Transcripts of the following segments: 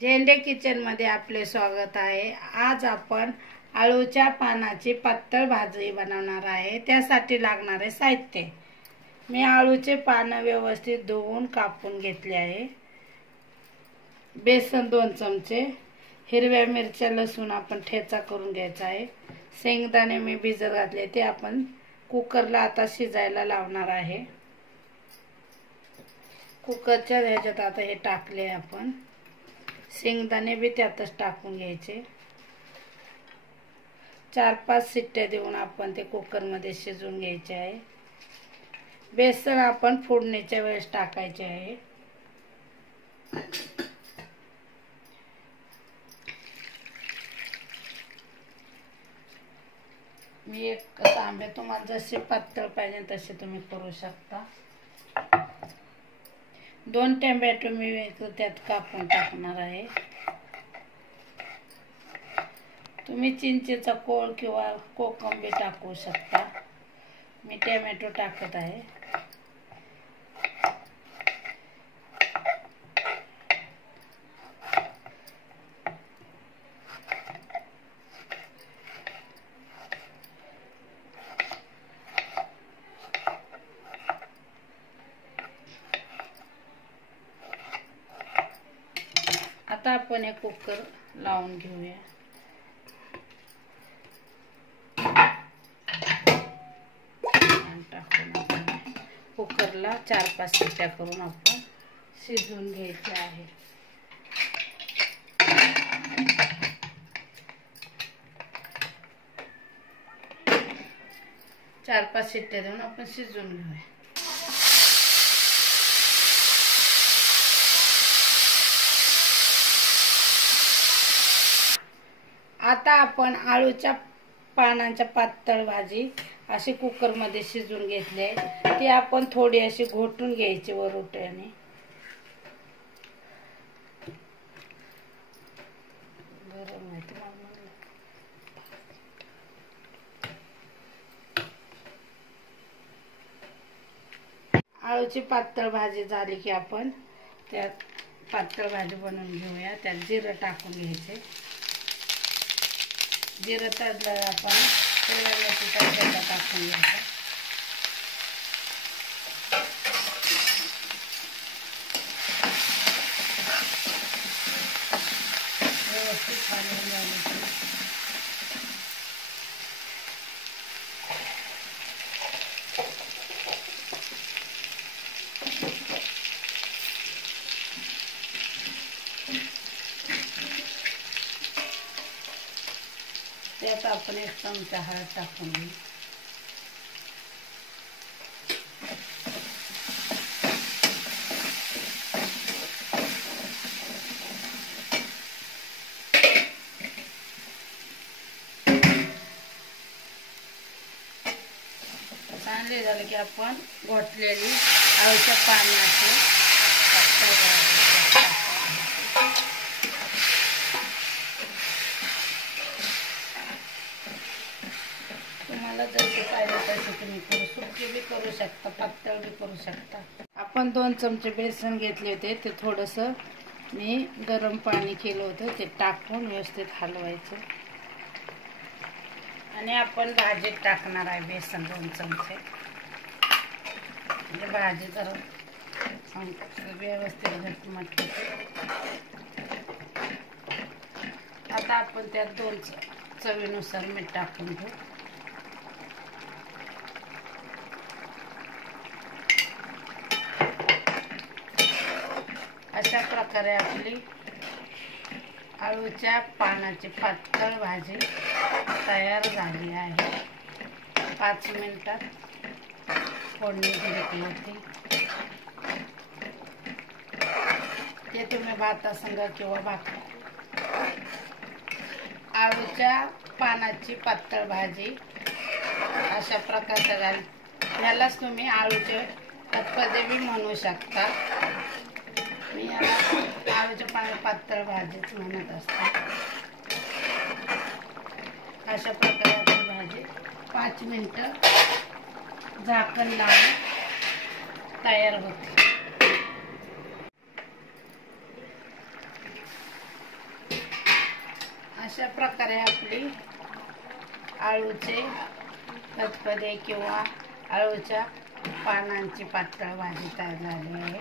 झेंडे किचनमध्ये आपले स्वागत आहे। आज आपण आळूच्या पानाची पातळ भाजी बनवणार आहे। त्यासाठी लागणारे साहित्य, मी आळूचे पान व्यवस्थित धुवून कापून घेतले आहे। बेसन 2 चमचे, हिरव्या मिरच्या लसूण आपण ठेचा करून घ्यायचा आहे। शेंगदाणे मी भिजत घातले, ते आपण कुकरला आता शिजायला लावणार आहे। कुकरच्या ह्याच्यात आता हे टाकले आपण, शेंगदाणे भी त्यातच टाकून घ्यायचे। 4-5 शिट्ट्या देऊन आपण ते कुकर मध्ये शिजवून घ्यायचे आहे। बेसन आपण फोडणीच्या वेळेस टाकायचे आहे। मी एक तांबे, तुम्हाला जसे पातळ पाहिजे तसे तुम्ही करू शकता। 2 टोमॅटो मी त्यात कापून टाकणार आहे। तुम्ही चिंचेचा कोळ किंवा कोकंबी टाकू शकता। मी टोमॅटो टाकत आहे। आता आपण एक कुकर लावून घेऊया। कुकरला 4-5 शिट्ट्या करून आपण शिजवून घ्यायचे आहे। 4-5 शिट्ट्या देऊन आपण शिजवून घेऊया। आता आपण आळूच्या पानांच्या पातळ भाजी अशी कुकर मध्ये शिजवून घेतली आहे। ती आपण थोडी अशी घोटून घ्यायची वरोट्याने। आळूची पातळ भाजी झाली की आपण त्यात पातळ भाजी बनवून घेऊया। त्यात जिरं टाकून घ्यायचे। जिरं तळलं आपण हिरव्या मिरचीचा ठेचा टाकून घ्यायचा। व्यवस्थित हलवून घ्यायचं। त्यात आपण 1 चमचा हळद टाकून घेऊ। चांगले झाले की आपण घोटलेली आळूच्या पानाची तुम्हाला जसे पाहिजे तसे तुम्ही करू, सुकी भी करू शकता, पातळ भी करू शकता। आपण 2 चमचे बेसन घेतले होते, ते थोडंसं मी गरम पाणी केलं होतं, ते टाकून व्यवस्थित हलवायचं। आणि आपण भाजीत टाकणार आहे बेसन 2 चमचे, म्हणजे भाजी जरा व्यवस्थित घट्टमट होते। आता आपण त्यात 2 चवीनुसार मीठ टाकून घेऊ। अशा प्रकारे आपली आळूच्या पानाची पातळ भाजी तयार झाली आहे। 5 मिनिटात फोडणी दिली होती। ते तुम्ही भातासंग किंवा भाकरी, आळूच्या पानाची पातळ भाजी अशा प्रकारचा झाली। यालाच तुम्ही आळूचे पत्ते भी म्हणू शकता। मी याला आळूच्या पानाची पातळ भाजीच म्हणत असते। अशा प्रकारे आपली भाजी 5 मिनिटं झाकण लावून तयार होते। अशा प्रकारे आपली आळूचे फतफदे किंवा आळूच्या पानांची पातळ भाजी तयार झाली आहे।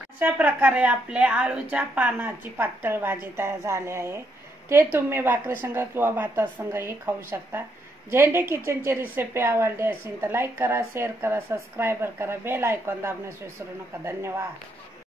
अशा प्रकारे आपले आळूच्या पानाची पातळ भाजी तयार झाली आहे। ते तुम्ही भाकरीसंग किंवा भातासंगही खाऊ शकता। झेंडे किचनची रेसिपी आवडली असेल तर लाईक करा, शेअर करा, सबस्क्राईब करा, बेल आयकॉन दाबण्यास विसरू नका। धन्यवाद।